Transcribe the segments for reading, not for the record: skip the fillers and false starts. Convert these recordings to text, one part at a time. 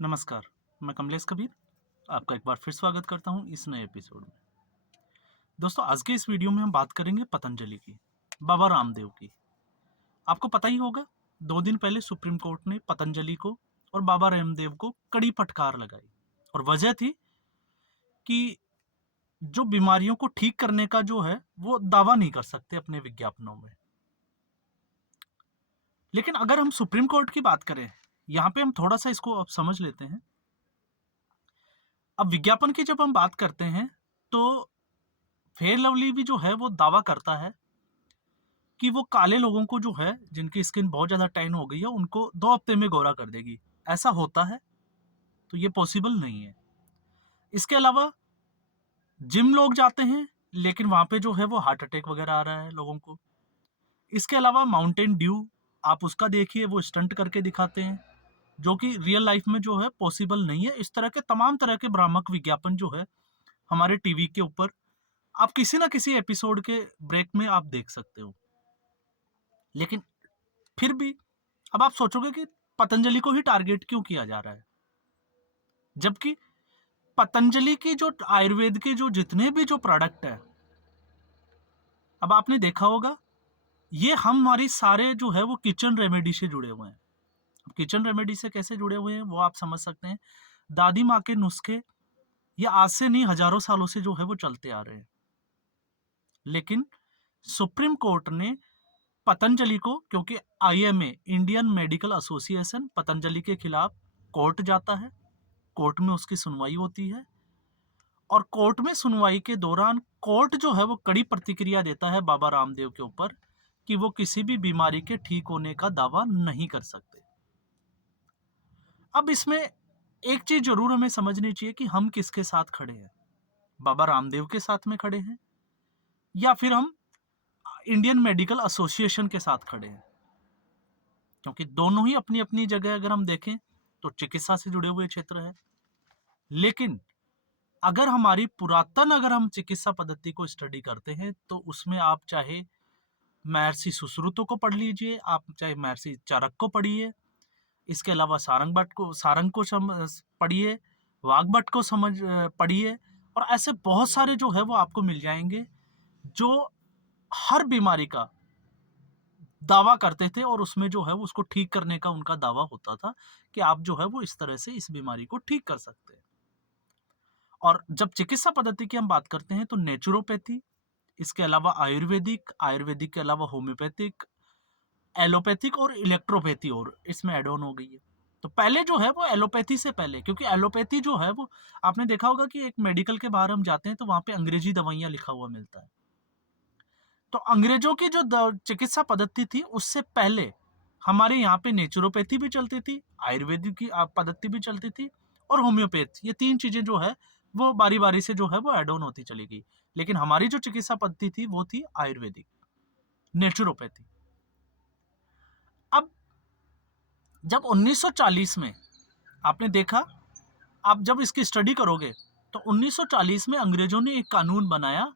नमस्कार, मैं कमलेश कबीर आपका एक बार फिर स्वागत करता हूं इस नए एपिसोड में। दोस्तों, आज के इस वीडियो में हम बात करेंगे पतंजलि की, बाबा रामदेव की। आपको पता ही होगा, 2 दिन पहले सुप्रीम कोर्ट ने पतंजलि को और बाबा रामदेव को कड़ी फटकार लगाई और वजह थी कि जो बीमारियों को ठीक करने का जो है वो दावा नहीं कर सकते अपने विज्ञापनों में। लेकिन अगर हम सुप्रीम कोर्ट की बात करें, यहाँ पे हम थोड़ा सा इसको अब समझ लेते हैं। अब विज्ञापन की जब हम बात करते हैं तो फेयर लवली भी जो है वो दावा करता है कि वो काले लोगों को जो है, जिनकी स्किन बहुत ज़्यादा टैन हो गई है, उनको 2 हफ्ते में गोरा कर देगी। ऐसा होता है? तो ये पॉसिबल नहीं है। इसके अलावा जिम लोग जाते हैं, लेकिन वहाँ पे जो है वो हार्ट अटैक वगैरह आ रहा है लोगों को। इसके अलावा माउंटेन ड्यू, आप उसका देखिए, वो स्टंट करके दिखाते हैं, जो कि रियल लाइफ में जो है पॉसिबल नहीं है। इस तरह के तमाम तरह के भ्रामक विज्ञापन जो है हमारे टीवी के ऊपर आप किसी ना किसी एपिसोड के ब्रेक में आप देख सकते हो। लेकिन फिर भी अब आप सोचोगे कि पतंजलि को ही टारगेट क्यों किया जा रहा है, जबकि पतंजलि की जो आयुर्वेद के जो जितने भी जो प्रोडक्ट है, अब आपने देखा होगा, ये हमारी सारे जो है वो किचन रेमेडी से जुड़े हुए हैं। किचन रेमेडी से कैसे जुड़े हुए हैं वो आप समझ सकते हैं। दादी माँ के नुस्खे ये आज से नहीं, हजारों सालों से जो है वो चलते आ रहे हैं। लेकिन सुप्रीम कोर्ट ने पतंजलि को, क्योंकि IMA Indian medical association Patanjali के खिलाफ कोर्ट जाता है, कोर्ट में उसकी सुनवाई होती है और कोर्ट में सुनवाई के दौरान कोर्ट जो है वो कड़ी प्रतिक्रिया देता है बाबा रामदेव के ऊपर कि वो किसी भी बीमारी के ठीक होने का दावा नहीं कर सकते। अब इसमें एक चीज जरूर हमें समझनी चाहिए कि हम किसके साथ खड़े हैं। बाबा रामदेव के साथ में खड़े हैं या फिर हम इंडियन मेडिकल एसोसिएशन के साथ खड़े हैं, क्योंकि दोनों ही अपनी अपनी जगह अगर हम देखें तो चिकित्सा से जुड़े हुए क्षेत्र है। लेकिन अगर हमारी पुरातन अगर हम चिकित्सा पद्धति को स्टडी करते हैं तो उसमें आप चाहे महर्षि सुश्रुत को पढ़ लीजिए, आप चाहे महर्षि चाणक्य को पढ़िए, इसके अलावा सारंग को पढ़िए, वाग्भट को पढ़िए, और ऐसे बहुत सारे जो है वो आपको मिल जाएंगे जो हर बीमारी का दावा करते थे और उसमें जो है वो उसको ठीक करने का उनका दावा होता था कि आप जो है वो इस तरह से इस बीमारी को ठीक कर सकते हैं। और जब चिकित्सा पद्धति की हम बात करते हैं तो नेचुरोपैथी, इसके अलावा आयुर्वेदिक, आयुर्वेदिक के अलावा होम्योपैथिक, एलोपैथिक और इलेक्ट्रोपैथी और इसमें एड ऑन हो गई है। तो पहले जो है वो एलोपैथी से पहले, क्योंकि एलोपैथी जो है वो आपने देखा होगा कि एक मेडिकल के बाहर हम जाते हैं तो वहां पे अंग्रेजी दवाइयां लिखा हुआ मिलता है। तो अंग्रेजों की जो चिकित्सा पद्धति थी उससे पहले हमारे यहाँ पे नेचुरोपैथी भी चलती थी, आयुर्वेदिक की पद्धति भी चलती थी और होम्योपैथ, ये 3 चीजें जो है वो बारी बारी से जो है वो एड ऑन होती चली गई। लेकिन हमारी जो चिकित्सा पद्धति थी वो थी आयुर्वेदिक, नेचुरोपैथी। अब जब 1940 में आपने देखा, आप जब इसकी स्टडी करोगे तो 1940 में अंग्रेजों ने एक कानून बनाया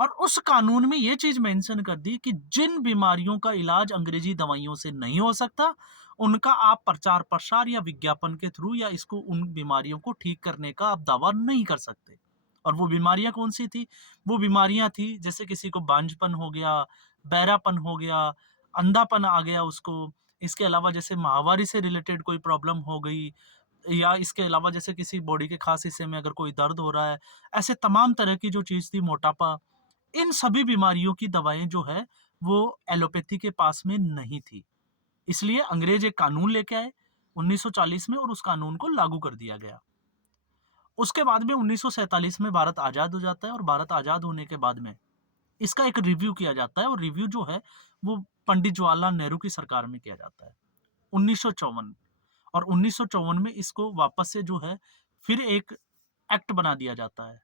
और उस कानून में यह चीज मेंशन कर दी कि जिन बीमारियों का इलाज अंग्रेजी दवाइयों से नहीं हो सकता, उनका आप प्रचार प्रसार या विज्ञापन के थ्रू या इसको उन बीमारियों को ठीक करने का आप दावा नहीं कर सकते। और वो बीमारियां कौन सी थी? वो बीमारियां थी जैसे किसी को बांझपन हो गया, बहरापन हो गया, अंधापन आ गया उसको, इसके अलावा जैसे माहवारी से रिलेटेड कोई प्रॉब्लम हो गई, या इसके अलावा जैसे किसी बॉडी के खास हिस्से में अगर कोई दर्द हो रहा है, ऐसे तमाम तरह की जो चीज थी, मोटापा, इन सभी बीमारियों की दवाएं जो है वो एलोपैथी के पास में नहीं थी। इसलिए अंग्रेज एक कानून लेके आए 1940 में और उस कानून को लागू कर दिया गया। उसके बाद में 1947 में भारत आजाद हो जाता है और भारत आजाद होने के बाद में इसका एक रिव्यू किया जाता है और रिव्यू जो है वो पंडित जवाहरलाल नेहरू की सरकार में किया जाता है 1954। और 1954 में इसको वापस से जो है फिर एक एक्ट बना दिया जाता है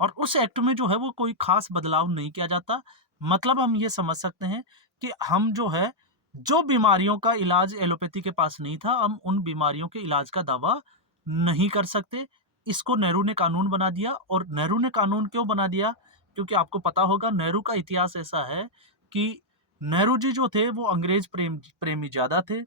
और उस एक्ट में जो है वो कोई खास बदलाव नहीं किया जाता। मतलब हम ये समझ सकते हैं कि हम जो है, जो बीमारियों का इलाज एलोपैथी के पास नहीं था, हम उन बीमारियों के इलाज का दावा नहीं कर सकते। इसको नेहरू ने कानून बना दिया। और नेहरू ने कानून क्यों बना दिया? क्योंकि आपको पता होगा नेहरू का इतिहास ऐसा है कि नेहरू जी जो थे वो अंग्रेज प्रेमी ज्यादा थे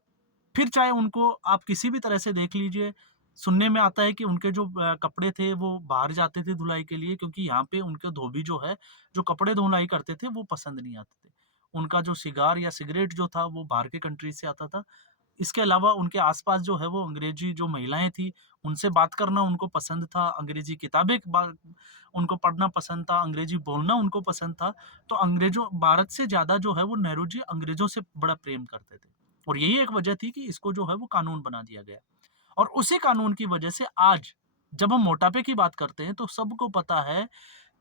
फिर चाहे उनको आप किसी भी तरह से देख लीजिए, सुनने में आता है कि उनके जो कपड़े थे वो बाहर जाते थे धुलाई के लिए, क्योंकि यहाँ पे उनके धोबी जो है, जो कपड़े धुलाई करते थे वो पसंद नहीं आते थे। उनका जो सिगार या सिगरेट जो था वो बाहर के कंट्री से आता था। इसके अलावा उनके आस-पास जो है वो अंग्रेजी जो महिलाएँ थी, उनसे बात करना उनको पसंद था, अंग्रेजी किताबें उनको पढ़ना पसंद था, अंग्रेजी बोलना उनको पसंद था। तो अंग्रेज़ों भारत से ज़्यादा जो है वो नेहरू जी अंग्रेज़ों से बड़ा प्रेम करते थे। और यही एक वजह थी कि इसको जो है वो कानून बना दिया गया। और उसी कानून की वजह से आज जब हम मोटापे की बात करते हैं तो सबको पता है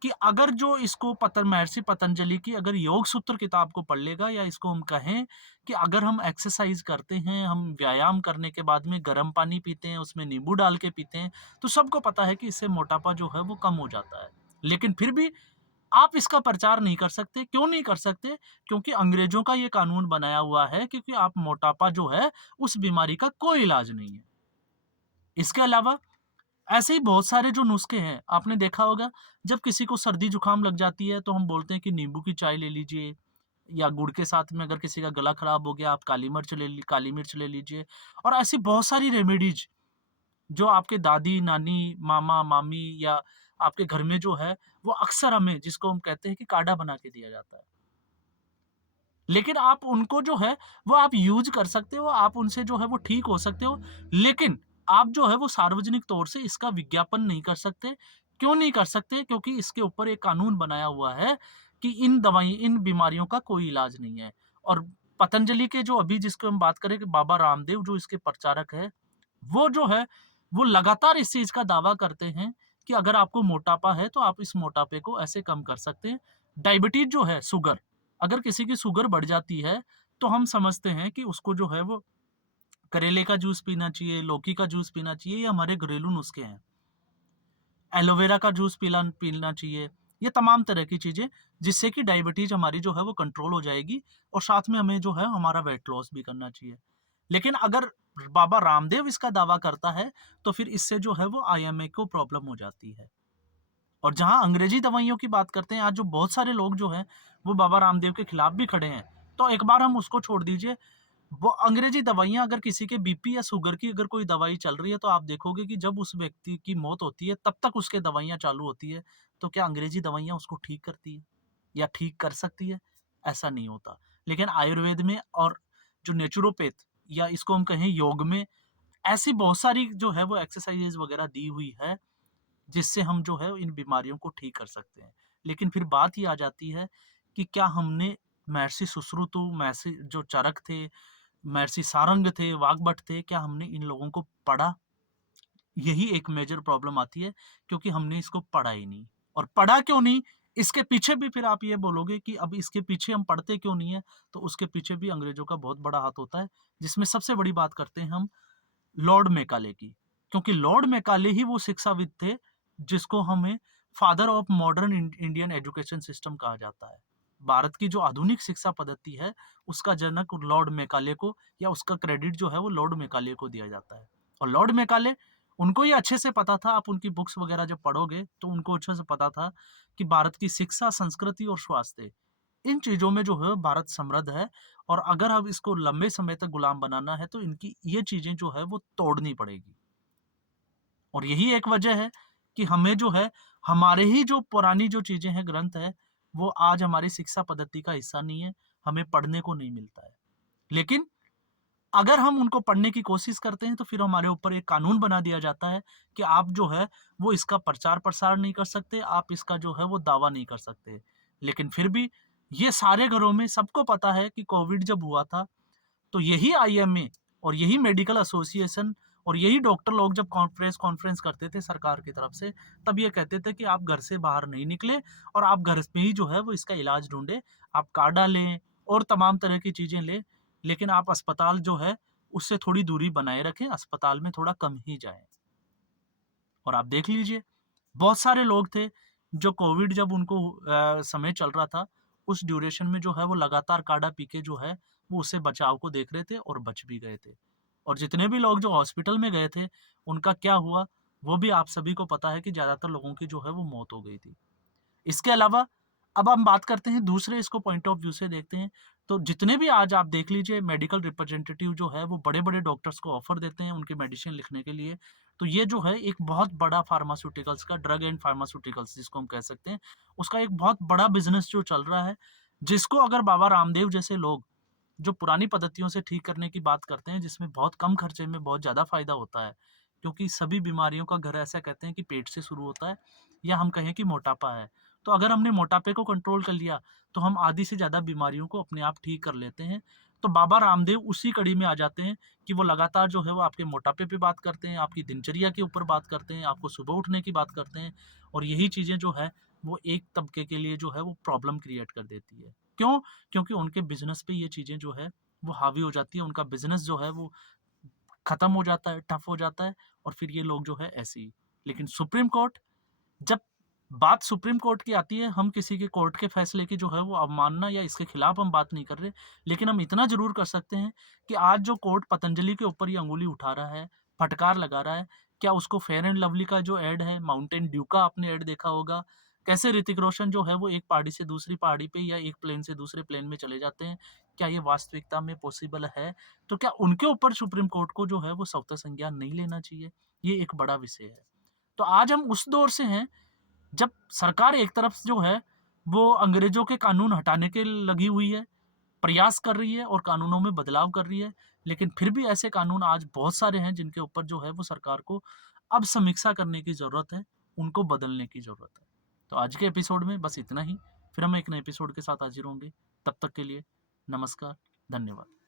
कि अगर जो इसको महर्षि पतंजलि की अगर योग सूत्र किताब को पढ़ लेगा, या इसको हम कहें कि अगर हम एक्सरसाइज करते हैं, हम व्यायाम करने के बाद में गर्म पानी पीते हैं, उसमें नींबू डाल के पीते हैं, तो सबको पता है कि इससे मोटापा जो है वो कम हो जाता है। लेकिन फिर भी आप इसका प्रचार नहीं कर सकते। क्यों नहीं कर सकते? क्योंकि अंग्रेजों का ये कानून बनाया हुआ है, क्योंकि आप मोटापा जो है उस बीमारी का कोई इलाज नहीं है। इसके अलावा ऐसे ही बहुत सारे जो नुस्खे हैं, आपने देखा होगा जब किसी को सर्दी जुकाम लग जाती है तो हम बोलते हैं कि नींबू की चाय ले लीजिए, या गुड़ के साथ में अगर किसी का गला खराब हो गया आप काली मिर्च ले लीजिए। और ऐसी बहुत सारी रेमेडीज जो आपके दादी नानी मामा मामी या आपके घर में जो है वो अक्सर हमें, जिसको हम कहते हैं कि काढ़ा बना के दिया जाता है, लेकिन आप उनको जो है वो आप यूज कर सकते हो, आप उनसे जो है वो ठीक हो सकते हो, लेकिन आप जो है वो सार्वजनिक तौर से इसका विज्ञापन नहीं कर सकते। क्यों नहीं कर सकते? क्योंकि इसके ऊपर एक कानून बनाया हुआ है कि इन बीमारियों का कोई इलाज नहीं है। और पतंजलि के जो अभी जिसको हम बात करें कि बाबा रामदेव जो इसके प्रचारक है, वो जो है वो लगातार इस चीज का दावा करते हैं कि अगर आपको मोटापा है तो आप इस मोटापे को ऐसे कम कर सकते हैं। डायबिटीज जो है, शुगर, अगर किसी की शुगर बढ़ जाती है तो हम समझते हैं कि उसको जो है वो करेले का जूस पीना चाहिए, लौकी का जूस पीना चाहिए, ये हमारे घरेलू नुस्खे हैं। एलोवेरा का जूस पीना चाहिए। ये तमाम तरह की चीजें, जिससे कि डायबिटीज हमारी जो है वो कंट्रोल हो जाएगी, और साथ में हमें जो है हमारा वेट लॉस भी करना चाहिए। लेकिन अगर बाबा रामदेव इसका दावा करता है तो फिर इससे जो है वो आईएमए को प्रॉब्लम हो जाती है। और जहाँ अंग्रेजी दवाइयों की बात करते हैं, आज जो बहुत सारे लोग जो हैं वो बाबा रामदेव के खिलाफ भी खड़े हैं। तो एक बार हम उसको छोड़ दीजिए, वो अंग्रेजी दवाइयाँ, अगर किसी के बीपी या शुगर की अगर कोई दवाई चल रही है तो आप देखोगे कि जब उस व्यक्ति की मौत होती है तब तक उसके दवाइयाँ चालू होती है। तो क्या अंग्रेजी दवाइयाँ उसको ठीक करती है या ठीक कर सकती है? ऐसा नहीं होता। लेकिन आयुर्वेद में और जो नेचुरोपैथ, या इसको हम कहें योग में, ऐसी बहुत सारी जो है वो एक्सरसाइजेज वगैरह दी हुई है जिससे हम जो है इन बीमारियों को ठीक कर सकते हैं। लेकिन फिर बात ये आ जाती है कि क्या हमने महर्षि सुश्रुत, महर्षि जो चरक थे, महर्षि सारंग थे, वाग्भट थे, क्या हमने इन लोगों को पढ़ा? यही एक मेजर प्रॉब्लम आती है, क्योंकि हमने इसको पढ़ा ही नहीं। और पढ़ा क्यों नहीं, इसके पीछे भी फिर आप ये बोलोगे कि अब इसके पीछे हम पढ़ते क्यों नहीं है, तो उसके पीछे भी अंग्रेजों का बहुत बड़ा हाथ होता है, जिसमें सबसे बड़ी बात करते हैं हम लॉर्ड मैकाले की। क्योंकि लॉर्ड मैकाले ही वो शिक्षाविद थे जिसको हमें father of modern Indian education system कहा जाता है। भारत की जो आधुनिक शिक्षा पद्धति है उसका जनक लॉर्ड मैकाले को, या उसका क्रेडिट जो है वो लॉर्ड मैकाले को दिया जाता है। और लॉर्ड मैकाले, उनको ये अच्छे से पता था, आप उनकी बुक्स वगैरह जब पढ़ोगे तो उनको अच्छे से पता था कि भारत की शिक्षा, संस्कृति और स्वास्थ्य, इन चीजों में जो है भारत समृद्ध है। और अगर अब इसको लंबे समय तक गुलाम बनाना है तो इनकी ये चीजें जो है वो तोड़नी पड़ेगी। और यही एक वजह है कि हमें जो है, हमारे ही जो पुरानी जो चीजें हैं, ग्रंथ है, वो आज हमारी शिक्षा पद्धति का हिस्सा नहीं है, हमें पढ़ने को नहीं मिलता है। लेकिन अगर हम उनको पढ़ने की कोशिश करते हैं तो फिर हमारे ऊपर एक कानून बना दिया जाता है कि आप जो है वो इसका प्रचार प्रसार नहीं कर सकते, आप इसका जो है वो दावा नहीं कर सकते। लेकिन फिर भी ये सारे घरों में सबको पता है कि कोविड जब हुआ था तो यही आईएमए और यही मेडिकल एसोसिएशन और यही डॉक्टर लोग जब कॉन्फ्रेंस करते थे सरकार की तरफ से, तब ये कहते थे कि आप घर से बाहर नहीं निकले और आप घर में ही जो है वो इसका इलाज ढूंढे, आप काढ़ा लें और तमाम तरह की चीजें लें, लेकिन आप अस्पताल जो है उससे थोड़ी दूरी बनाए रखें, अस्पताल में थोड़ा कम ही जाएं। और आप देख लीजिए, बहुत सारे लोग थे जो कोविड जब उनको समय चल रहा था, उस ड्यूरेशन में जो है वो लगातार काढ़ा पी के जो है वो उससे बचाव को देख रहे थे और बच भी गए थे। और जितने भी लोग जो हॉस्पिटल में गए थे, उनका क्या हुआ, वो भी आप सभी को पता है कि ज़्यादातर लोगों की जो है वो मौत हो गई थी। इसके अलावा अब हम बात करते हैं दूसरे, इसको पॉइंट ऑफ व्यू से देखते हैं, तो जितने भी आज आप देख लीजिए मेडिकल रिप्रेजेंटेटिव जो है वो बड़े-बड़े डॉक्टर्स को ऑफर देते हैं उनकी मेडिसिन लिखने के लिए। तो ये जो है एक बहुत बड़ा फार्मास्यूटिकल्स का ड्रग एंड फार्मास्यूटिकल्स जिसको हम कह सकते हैं, उसका एक बहुत बड़ा बिज़नेस जो चल रहा है, जिसको अगर बाबा रामदेव जैसे लोग जो पुरानी पद्धतियों से ठीक करने की बात करते हैं, जिसमें बहुत कम खर्चे में बहुत ज़्यादा फ़ायदा होता है। क्योंकि सभी बीमारियों का घर ऐसा कहते हैं कि पेट से शुरू होता है या हम कहें कि मोटापा है। तो अगर हमने मोटापे को कंट्रोल कर लिया, तो हम आधी से ज़्यादा बीमारियों को अपने आप ठीक कर लेते हैं। तो बाबा रामदेव उसी कड़ी में आ जाते हैं कि वो लगातार जो है वो आपके मोटापे पे बात करते हैं, आपकी दिनचर्या के ऊपर बात करते हैं, आपको सुबह उठने की बात करते हैं और यही चीज़ें जो है वो एक तबके के लिए जो है वो प्रॉब्लम क्रिएट कर देती है। क्यों? क्योंकि उनके बिज़नेस पे ये चीज़ें जो है वो हावी हो जाती है, उनका बिज़नेस जो है वो खत्म हो जाता है, ठप हो जाता है और फिर ये लोग जो है ऐसे ही। लेकिन सुप्रीम कोर्ट जब बात सुप्रीम कोर्ट की आती है, हम किसी के कोर्ट के फैसले की जो है वो अवमानना या इसके खिलाफ हम बात नहीं कर रहे, लेकिन हम इतना ज़रूर कर सकते हैं कि आज जो कोर्ट पतंजलि के ऊपर ये अंगुली उठा रहा है, फटकार लगा रहा है, क्या उसको फेयर एंड लवली का जो ऐड है, माउंटेन ड्यू का आपने ऐड देखा होगा, कैसे ऋतिक रोशन जो है वो एक पहाड़ी से दूसरी पहाड़ी पे या एक प्लेन से दूसरे प्लेन में चले जाते हैं, क्या ये वास्तविकता में पॉसिबल है? तो क्या उनके ऊपर सुप्रीम कोर्ट को जो है वो सख्त संज्ञान नहीं लेना चाहिए? ये एक बड़ा विषय है। तो आज हम उस दौर से हैं जब सरकार एक तरफ जो है वो अंग्रेजों के कानून हटाने के लगी हुई है, प्रयास कर रही है और कानूनों में बदलाव कर रही है, लेकिन फिर भी ऐसे कानून आज बहुत सारे हैं जिनके ऊपर जो है वो सरकार को अब समीक्षा करने की ज़रूरत है, उनको बदलने की ज़रूरत है। तो आज के एपिसोड में बस इतना ही, फिर हम एक नए एपिसोड के साथ हाज़िर होंगे, तब तक के लिए नमस्कार, धन्यवाद।